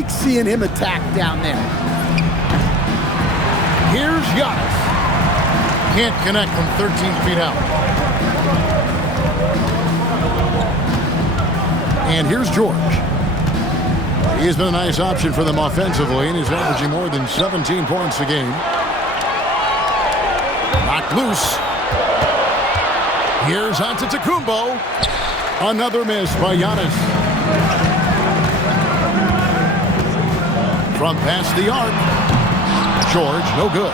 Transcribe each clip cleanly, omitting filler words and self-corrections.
like seeing him attack down there. Here's Giannis. Can't connect from 13 feet out. And here's George. He has been a nice option for them offensively, and he's averaging more than 17 points a game. Knocked loose. Here's Antetokounmpo. Another miss by Giannis. From past the arc. George, no good.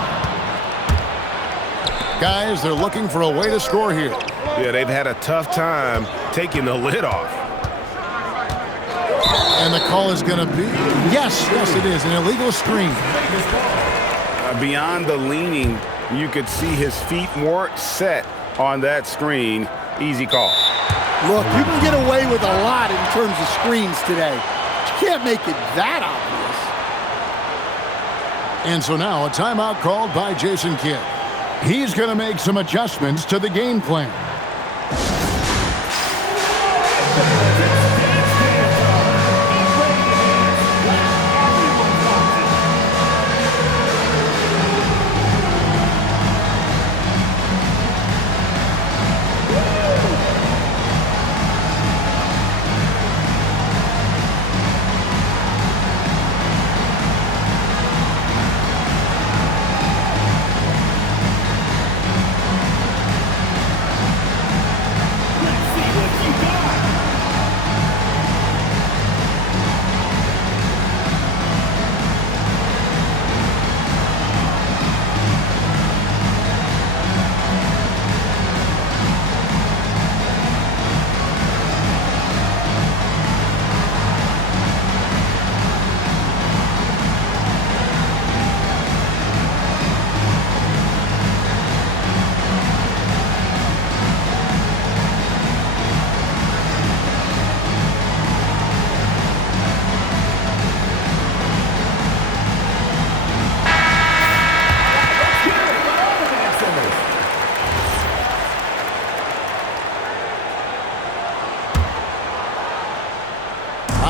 Guys, they're looking for a way to score here. Yeah, they've had a tough time taking the lid off. And the call is going to be, yes, it is, an illegal screen. Beyond the leaning, you could see his feet weren't set on that screen. Easy call. Look, you can get away with a lot in terms of screens today. You can't make it that obvious. And so now a timeout called by Jason Kidd. He's going to make some adjustments to the game plan.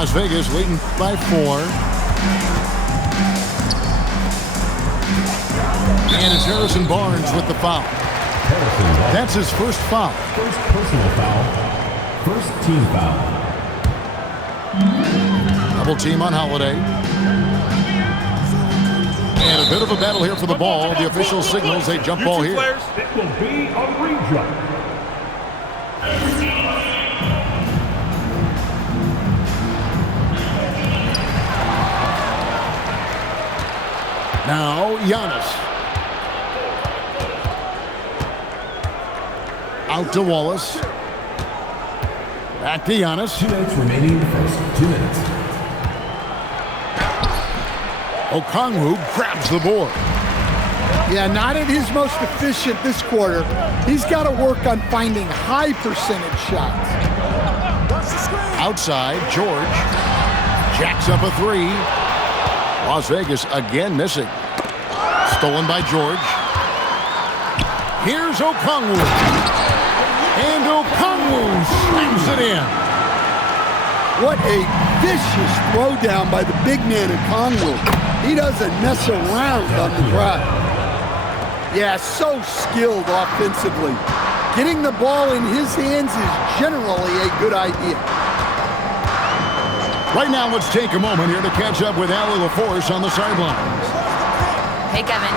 Las Vegas leading by 4. And it's Harrison Barnes with the foul. That's his first foul. First personal foul. First team foul. Double team on Holiday. And a bit of a battle here for the ball. The official signals a jump ball here. It will be a re-jump. Now, Giannis. Out to Wallace. Back to Giannis. 2 minutes remaining in the first. 2 minutes. Okongwu grabs the board. Yeah, not at his most efficient this quarter. He's got to work on finding high percentage shots. Outside, George jacks up a 3. Las Vegas again missing. Stolen by George. Here's Okongwu. And Okongwu slams it in. What a vicious throwdown by the big man Okongwu. He doesn't mess around on the drive. Yeah, so skilled offensively. Getting the ball in his hands is generally a good idea. Right now, let's take a moment here to catch up with Allie LaForce on the sidelines. Hey, Kevin.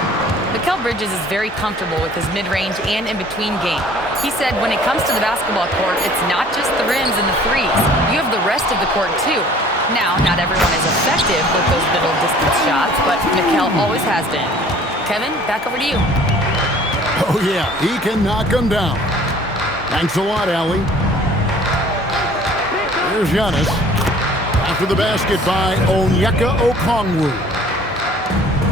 Mikal Bridges is very comfortable with his mid-range and in-between game. He said when it comes to the basketball court, it's not just the rims and the threes. You have the rest of the court, too. Now, not everyone is effective with those middle distance shots, but Mikal always has been. Kevin, back over to you. Oh, yeah, he can knock them down. Thanks a lot, Allie. Here's Giannis. After the basket by Onyeka Okongwu.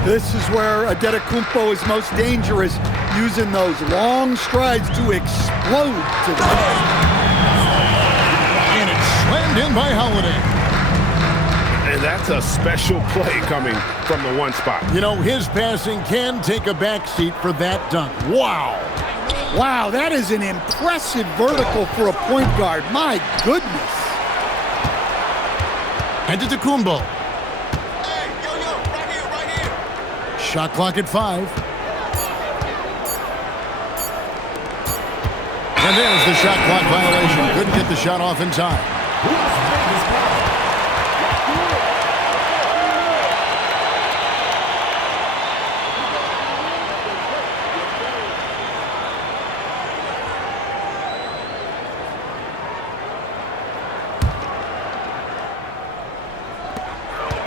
This is where Antetokounmpo is most dangerous, using those long strides to explode to the net. And it's slammed in by Holiday. And that's a special play coming from the one spot. You know, his passing can take a backseat for that dunk. Wow. Wow, that is an impressive vertical for a point guard. My goodness. Antetokounmpo. Shot clock at 5. And there's the shot clock violation. Couldn't get the shot off in time.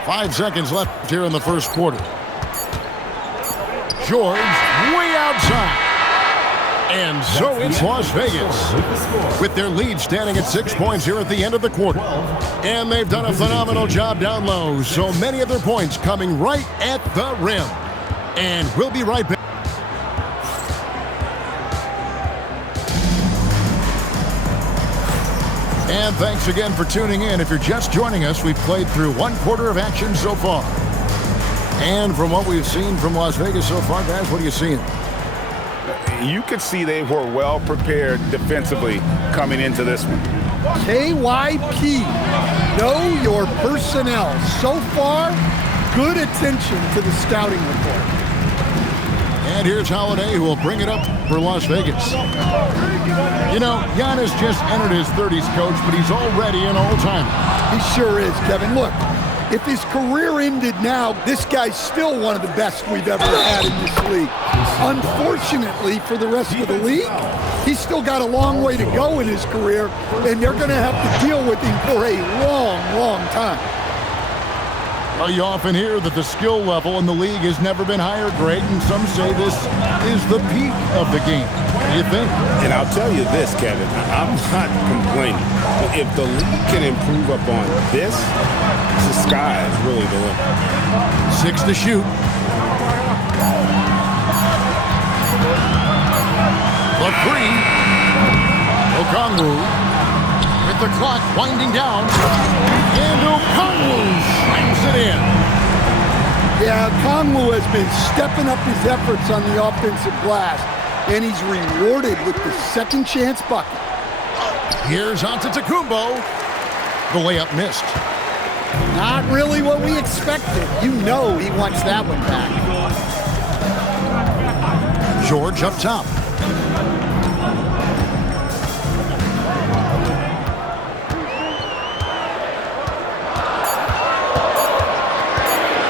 Five seconds left here in the first quarter. George way outside. And so it's Las Vegas with their lead standing at 6 points here at the end of the quarter. And they've done a phenomenal job down low. So many of their points coming right at the rim. And we'll be right back. And thanks again for tuning in. If you're just joining us, we've played through one quarter of action so far. And from what we've seen from Las Vegas so far, guys, what are you seeing? You could see they were well prepared defensively coming into this one. KYP, know your personnel. So far, good attention to the scouting report. And here's Holiday, who will bring it up for Las Vegas. You know, Giannis just entered his 30s, Coach, but he's already an all-timer. He sure is, Kevin. Look, if his career ended now, this guy's still one of the best we've ever had in this league. Unfortunately for the rest of the league, he's still got a long way to go in his career, and they're going to have to deal with him for a long, long time. Well, you often hear that the skill level in the league has never been higher, Greg, and some say this is the peak of the game. What do you think? And I'll tell you this, Kevin, I'm not complaining. If the league can improve upon this, the sky is really the limit. 6 to shoot. The 3. Okongwu with the clock winding down. And Okongwu slams it in. Yeah, Okongwu has been stepping up his efforts on the offensive glass, and he's rewarded with the second chance bucket. Here's Antetokounmpo. The layup missed. Not really what we expected. You know he wants that one back. George up top.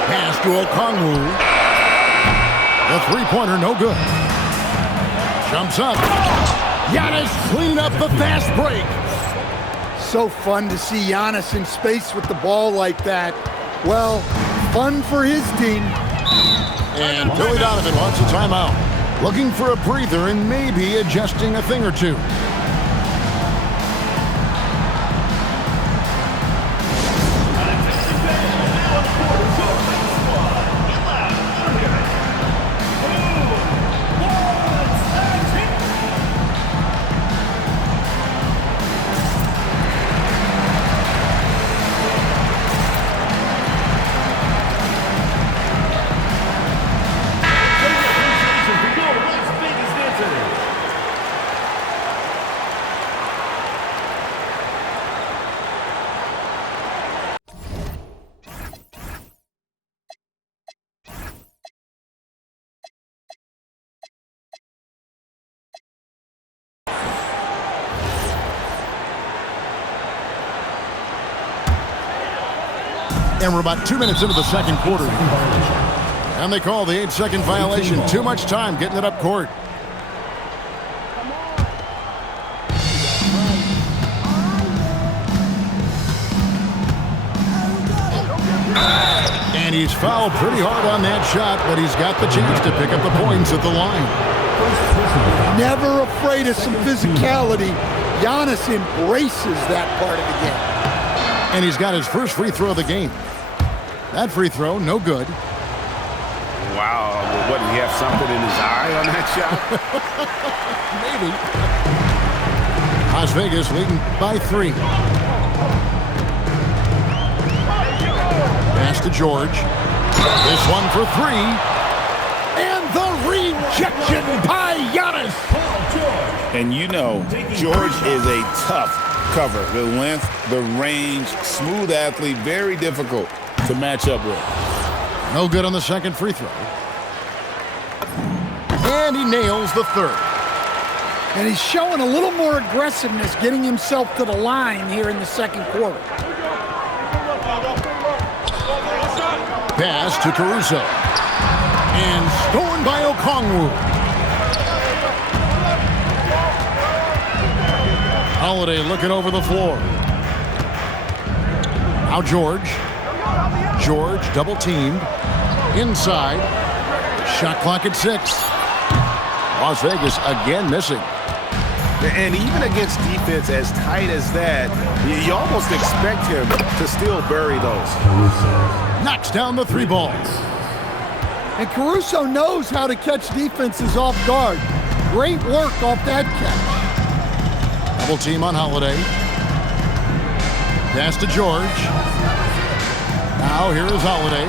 Pass to Okongwu. The three-pointer, no good. Jumps up. Giannis cleaning up the fast break. So fun to see Giannis in space with the ball like that. Well, fun for his team. And Billy Donovan wants a timeout. Looking for a breather and maybe adjusting a thing or two. And we're about 2 minutes into the second quarter. And they call the 8-second violation. Too much time getting it up court. And he's fouled pretty hard on that shot, but he's got the chance to pick up the points at the line. Never afraid of some physicality. Giannis embraces that part of the game. And he's got his first free throw of the game. That free throw, no good. Wow, what, did he have something in his eye on that shot? Maybe. Las Vegas leading by 3. Pass to George. This one for 3. And the rejection by Giannis. And you know, George is a tough cover. The length, the range, smooth athlete, very difficult to match up with. No good on the second free throw. And he nails the third. And he's showing a little more aggressiveness, getting himself to the line here in the second quarter. Pass to Caruso. And stolen by Okongwu. Holiday looking over the floor. Now George. George double teamed. Inside. Shot clock at 6. Las Vegas again missing. And even against defense as tight as that, you almost expect him to still bury those. Knocks down the 3 ball. And Caruso knows how to catch defenses off guard. Great work off that catch. Double team on Holiday. Pass to George. Now here is Holiday.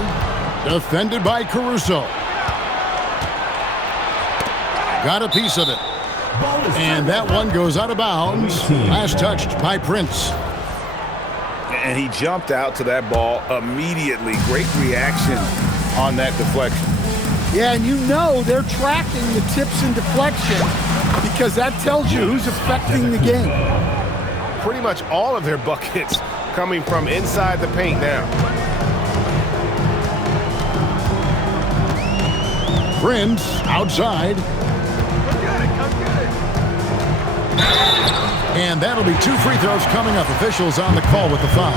Defended by Caruso. Got a piece of it. And that one goes out of bounds. Last touched by Prince. And he jumped out to that ball immediately. Great reaction on that deflection. Yeah, and you know they're tracking the tips and deflection because that tells you who's affecting the game. Pretty much all of their buckets coming from inside the paint now. Prince outside. And that'll be 2 free throws coming up. Officials on the call with the foul.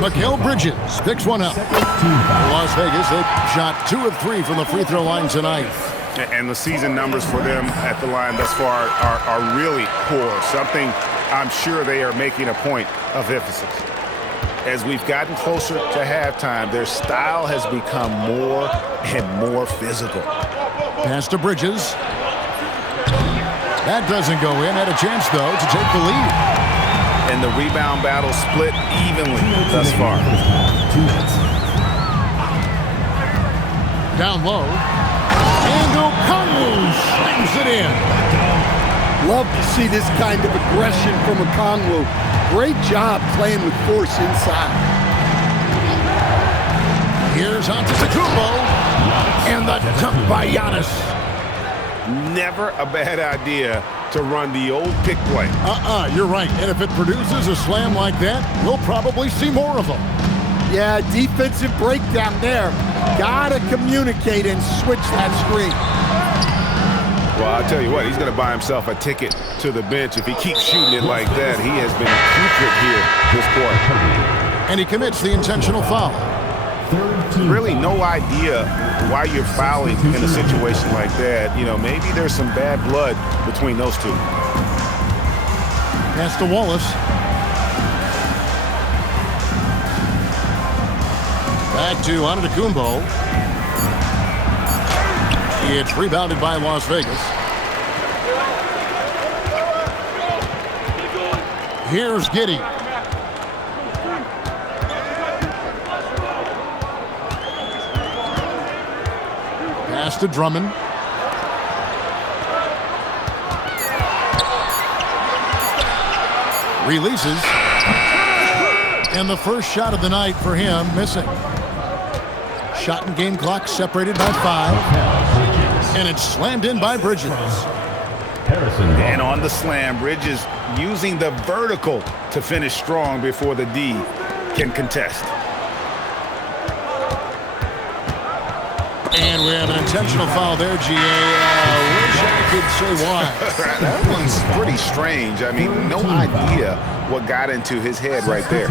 Mikal Bridges picks one up. Las Vegas, they shot 2 of 3 from the free throw line tonight. And the season numbers for them at the line thus far are really poor. Something I'm sure they are making a point of emphasis. As we've gotten closer to halftime, their style has become more and more physical. Pass to Bridges. That doesn't go in. Had a chance, though, to take the lead. And the rebound battle split evenly thus far. Down low. And Okongwu slams it in. Love to see this kind of aggression from Okongwu. Great job playing with force inside. Here's Antetokounmpo. And the dunk by Giannis. Never a bad idea to run the old pick play. You're right. And if it produces a slam like that, we'll probably see more of them. Yeah, defensive breakdown there. Gotta communicate and switch that screen. Well, I'll tell you what, he's going to buy himself a ticket to the bench if he keeps shooting it like that. He has been putrid here this quarter. And he commits the intentional foul. Really no idea why you're fouling in a situation like that. You know, maybe there's some bad blood between those two. Pass to Wallace. Back to Antetokounmpo. It's rebounded by Las Vegas. Here's Giddey. Pass to Drummond. Releases. And the first shot of the night for him missing. Shot and game clock separated by 5. And it's slammed in by Bridges. And on the slam, Bridges using the vertical to finish strong before the D can contest. And we have an intentional foul there, G.A. Wish I could say why. That one's pretty strange. I mean, no idea what got into his head right there.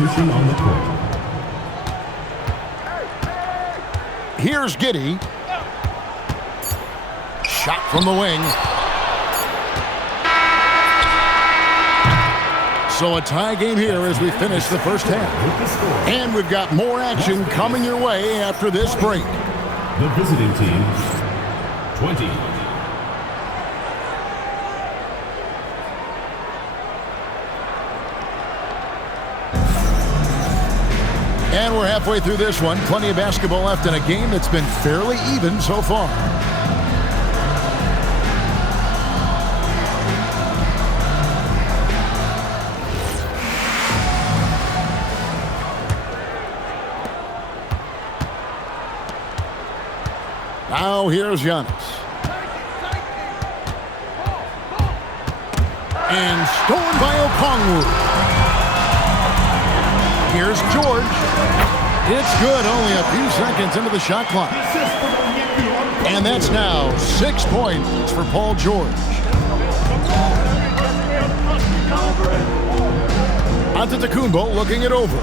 Here's Giddey. Shot from the wing. So a tie game here as we finish the first half. And we've got more action coming your way after this break. The visiting team, 20. And we're halfway through this one. Plenty of basketball left in a game that's been fairly even so far. Now here's Giannis. And stolen by Okongwu. Here's George. It's good, only a few seconds into the shot clock. And that's now 6 points for Paul George. Antetokounmpo looking it over.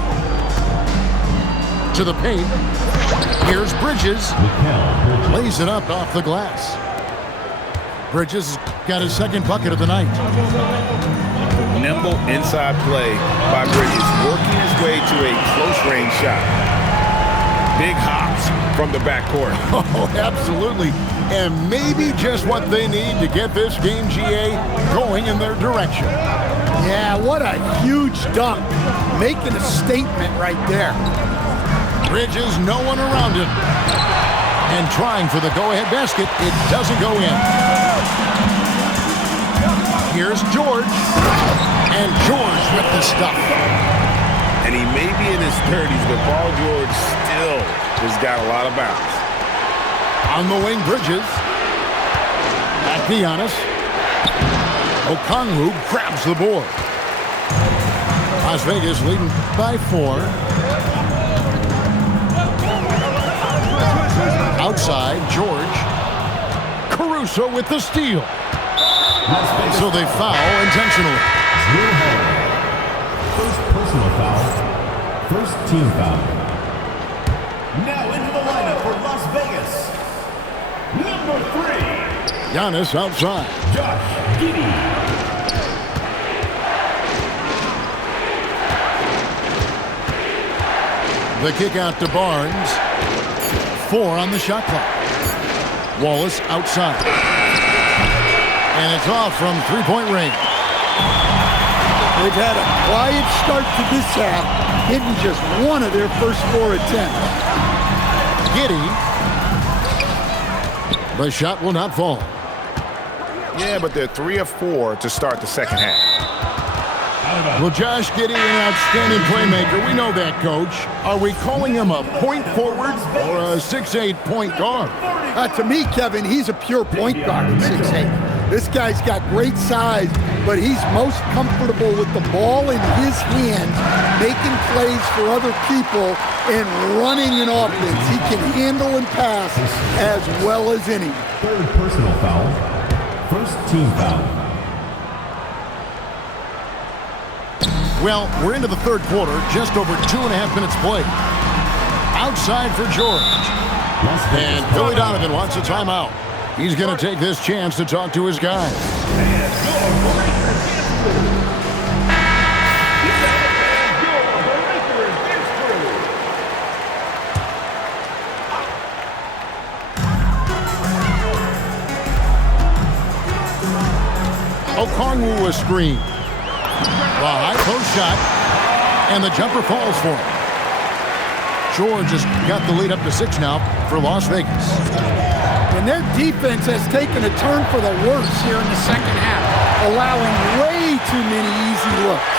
To the paint. Here's Bridges. Lays it up off the glass. Bridges got his second bucket of the night. Nimble inside play by Bridges, working his way to a close-range shot. Big hops from the backcourt. Oh, absolutely. And maybe just what they need to get this game, GA, going in their direction. Yeah, what a huge dunk. Making a statement right there. Bridges, no one around him. And trying for the go-ahead basket. It doesn't go in. Here's George. And George with the stuff. And he may be in his 30s, but Paul George still has got a lot of bounce. On the wing, Bridges. Back to Giannis. Okongwu grabs the board. Las Vegas leading by 4. Outside, George. Caruso with the steal. So they foul intentionally. First personal foul. First team foul. Now into the lineup for Las Vegas. Number 3. Giannis outside. Josh Giddey. The kick out to Barnes. 4 on the shot clock. Wallace outside. And it's off from three-point range. They've had a quiet start to this half, hitting just one of their first 4 attempts. Giddey. The shot will not fall. Yeah, but they're 3 of 4 to start the second half. Well, Josh Giddey, an outstanding playmaker. We know that, Coach. Are we calling him a point forward or a 6'8" point guard? To me, Kevin, he's a pure point guard at 6'8". This guy's got great size, but he's most comfortable with the ball in his hands, making plays for other people and running an offense. He can handle and pass as well as any. Third personal foul. First team foul. Well, we're into the third quarter, just over 2.5 minutes played. Outside for George. And Billy Donovan wants a timeout. He's going to take this chance to talk to his guys. Okongwu a screen. The high post shot, and the jumper falls for him. George has got the lead up to 6 now for Las Vegas. And their defense has taken a turn for the worse here in the second half, allowing way too many easy looks.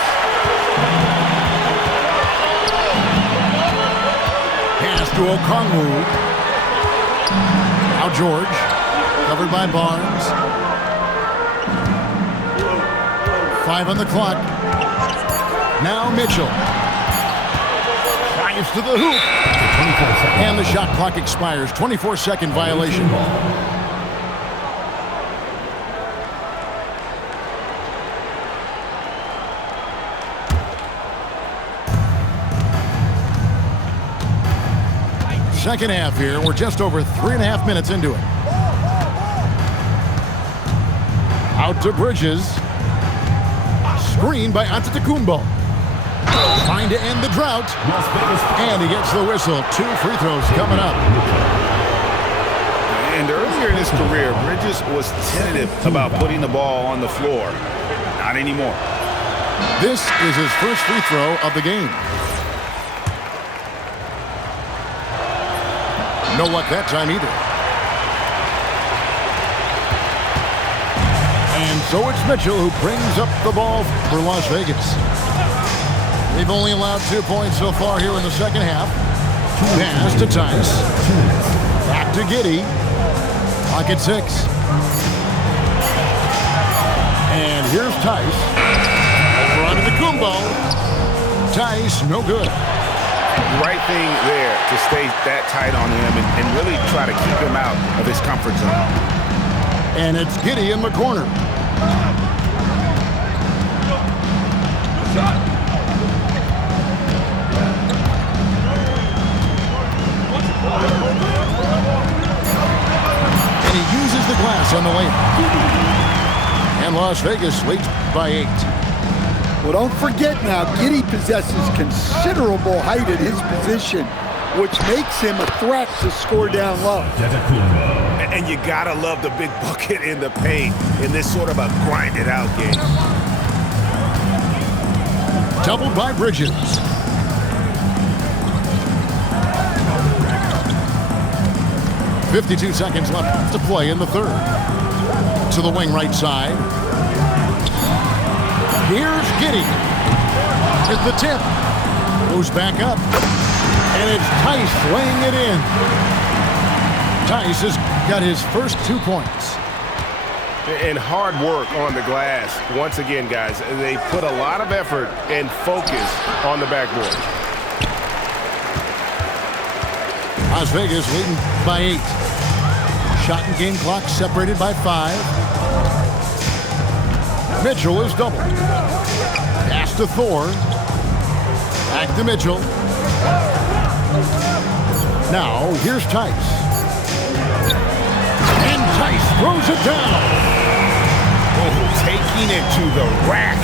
Pass to Okongwu. Now George, covered by Barnes. 5 on the clock. Now Mitchell. Drives to the hoop. And the shot clock expires. 24-second violation. Second half here. We're just over 3.5 minutes into it. Out to Bridges. Screen by Antetokounmpo. Trying to end the drought. And he gets the whistle. 2 free throws coming up. And earlier in his career, Bridges was tentative about putting the ball on the floor. Not anymore. This is his first free throw of the game. No luck that time either. And so it's Mitchell who brings up the ball for Las Vegas. They've only allowed 2 points so far here in the second half. Pass to Tice. Back to Giddey. Clock at 6. And here's Tice. Over onto the Kumbo. Tice, no good. Right thing there to stay that tight on him and really try to keep him out of his comfort zone. And it's Giddey in the corner. And he uses the glass on the layup. And Las Vegas leads by 8. Well, don't forget now, Giddey possesses considerable height at his position, which makes him a threat to score down low. And you gotta love the big bucket in the paint in this sort of a grinded-out game. Doubled by Bridges. "52 seconds left to play in the third. To the wing right side. Here's Giddey. It's the tip. Goes back up. And it's Tice laying it in. Tice has got his first 2 points. And hard work on the glass. Once again, guys, they put a lot of effort and focus on the backboard. Las Vegas leading by 8. Shot and game clock separated by 5. Mitchell is doubled. Pass to Thor. Back to Mitchell. Now, here's Tice. And Tice throws it down. Oh, taking it to the rack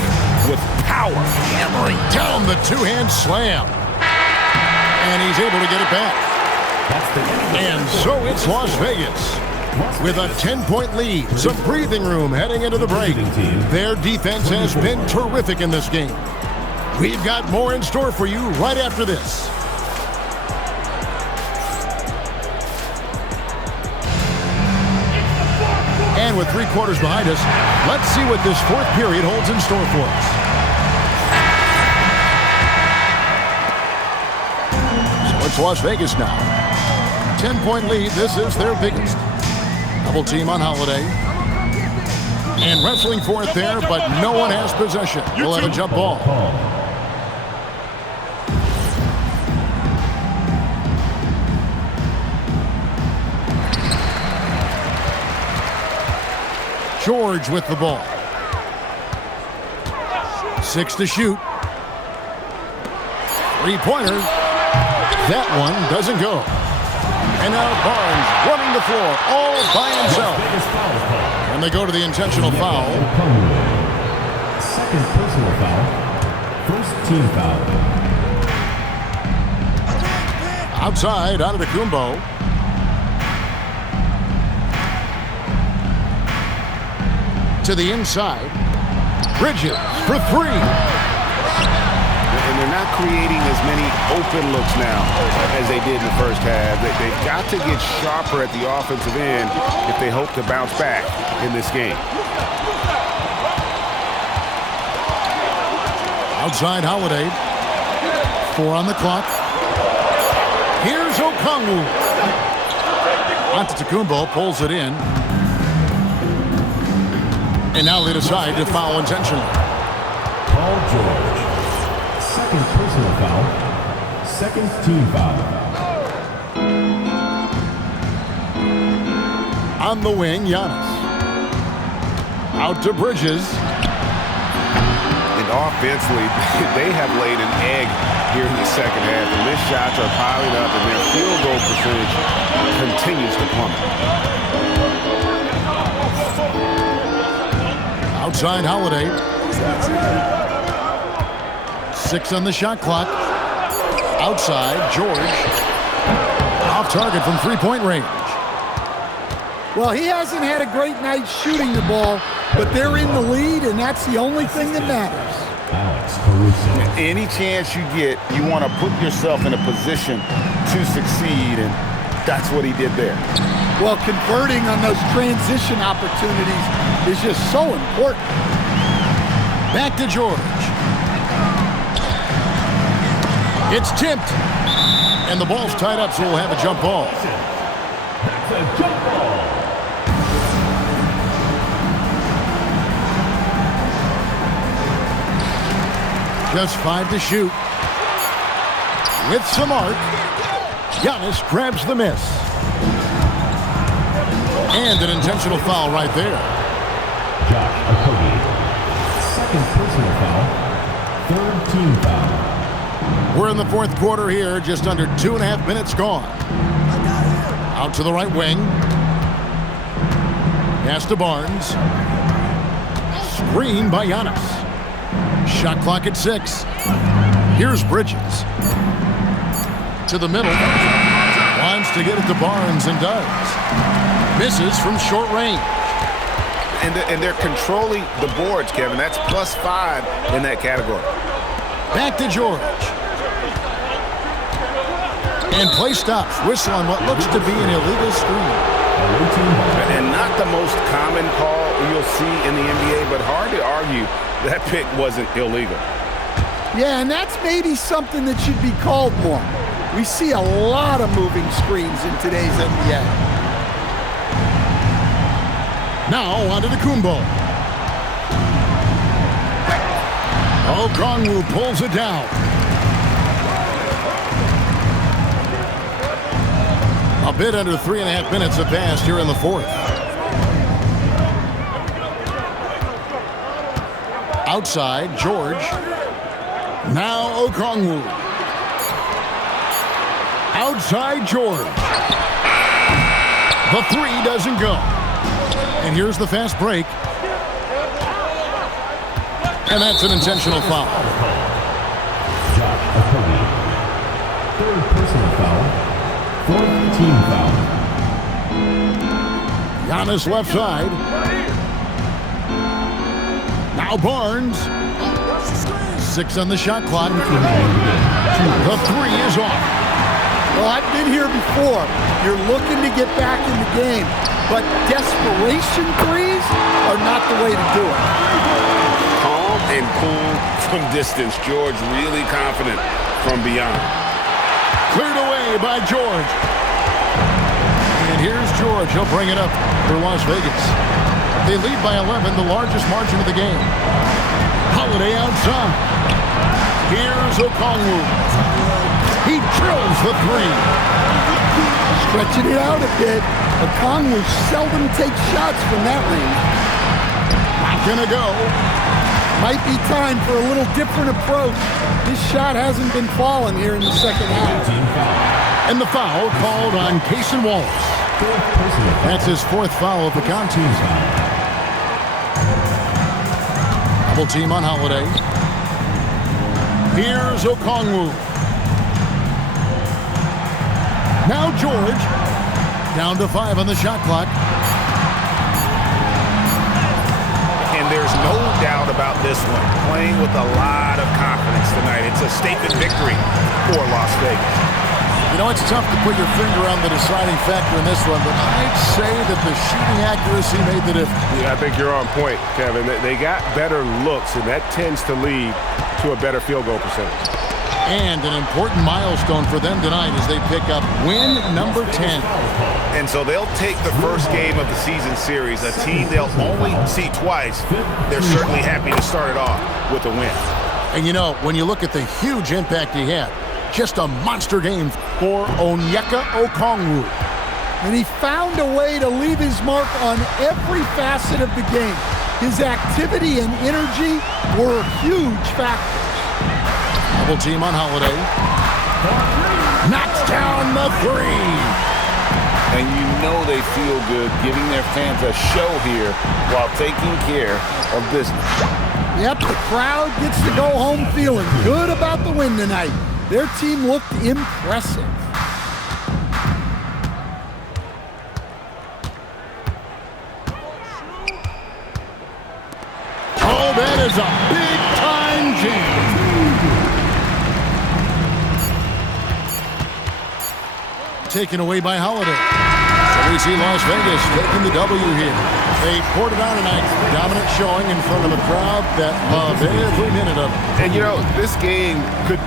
with power. Hammering down the two-hand slam. And he's able to get it back. And so it's Las Vegas with a 10-point lead. Some breathing room heading into the break. Their defense has been terrific in this game. We've got more in store for you right after this. And with 3 quarters behind us, let's see what this fourth period holds in store for us. So it's Las Vegas now. 10-point lead. This is their biggest. Double team on Holiday. And wrestling for it there, but no one has possession. We'll have a jump ball. George with the ball. 6 to shoot. 3-pointer. That one doesn't go. And now Barnes running the floor all by himself. And they go to the intentional foul. Second personal foul. First team foul. Outside, out of the Kumbo. To the inside. Bridges for 3. And they're not creating as many open looks now as they did in the first half. They've got to get sharper at the offensive end if they hope to bounce back in this game. Outside Holiday. 4 on the clock. Here's Okongwu. Antetokounmpo pulls it in. And now they decide to foul intentionally. Paul George. Second personal foul. Second team foul. On the wing, Giannis. Out to Bridges. And offensively, they have laid an egg here in the second half. The missed shots are piling up, and their field goal percentage continues to plummet. Outside Holiday. 6 on the shot clock. Outside, George. Off target from 3-point range. Well, he hasn't had a great night shooting the ball, but they're in the lead, and that's the only thing that matters. Alex Caruso. Any chance you get, you want to put yourself in a position to succeed, and that's what he did there. Well, converting on those transition opportunities is just so important. Back to George. It's tipped. And the ball's tied up, so we'll have a jump ball. That's a jump ball. Just 5 to shoot. With some arc, Giannis grabs the miss. And an intentional foul right there. Josh Okogie. Second personal foul. Third team foul. We're in the fourth quarter here, just under 2.5 minutes gone. Out to the right wing. Pass to Barnes. Screen by Giannis. Shot clock at 6. Here's Bridges. To the middle. Wants to get it to Barnes and does. Misses from short range. And they're controlling the boards, Kevin. That's +5 in that category. Back to George. And play stops. Whistle on what looks to be an illegal screen. And not the most common call you'll see in the NBA, but hard to argue that pick wasn't illegal. Yeah, and that's maybe something that should be called more. We see a lot of moving screens in today's NBA. Now onto the Kumbo. Okongwu pulls it down. A bit under 3.5 minutes have passed here in the fourth. Outside, George. Now Okongwu. Outside, George. The 3 doesn't go. And here's the fast break. And that's an intentional foul. Josh Okogie. Third personal foul. Fourth team foul. Giannis left side. Now Barnes. 6 on the shot clock. The 3 is off. Well, I've been here before. You're looking to get back in the game, but desperation threes are not the way to do it. Calm and cool from distance. George really confident from beyond. Cleared away by George. And here's George. He'll bring it up for Las Vegas. They lead by 11, the largest margin of the game. Holiday outside. Here's Okongwu. He drills the 3. Stretching it out a bit. Okongwu seldom takes shots from that range. Not gonna go. Might be time for a little different approach. This shot hasn't been falling here in the second half. And the foul called on Cason Wallace. That's his 4th foul of the contest. Double team on Holiday. Here's Okongwu. Now George. Down to 5 on the shot clock. And there's no doubt about this one. Playing with a lot of confidence tonight. It's a statement victory for Las Vegas. You know, it's tough to put your finger on the deciding factor in this one, but I'd say that the shooting accuracy made the difference. Yeah, I think you're on point, Kevin. They got better looks, and that tends to lead to a better field goal percentage. And an important milestone for them tonight as they pick up win number 10. And so they'll take the first game of the season series, a team they'll only see twice. They're certainly happy to start it off with a win. And you know, when you look at the huge impact he had, just a monster game for Onyeka Okongwu. And he found a way to leave his mark on every facet of the game. His activity and energy were huge factors. Double team on Holiday. Knocks down the 3. And you know they feel good giving their fans a show here while taking care of business. Yep, the crowd gets to go home feeling good about the win tonight. Their team looked impressive. Oh, that is a big-time jam. Taken away by Holiday. So we see Las Vegas taking the W here. They poured it on tonight. Dominant showing in front of a crowd that loved every minute of it. And you know, this game could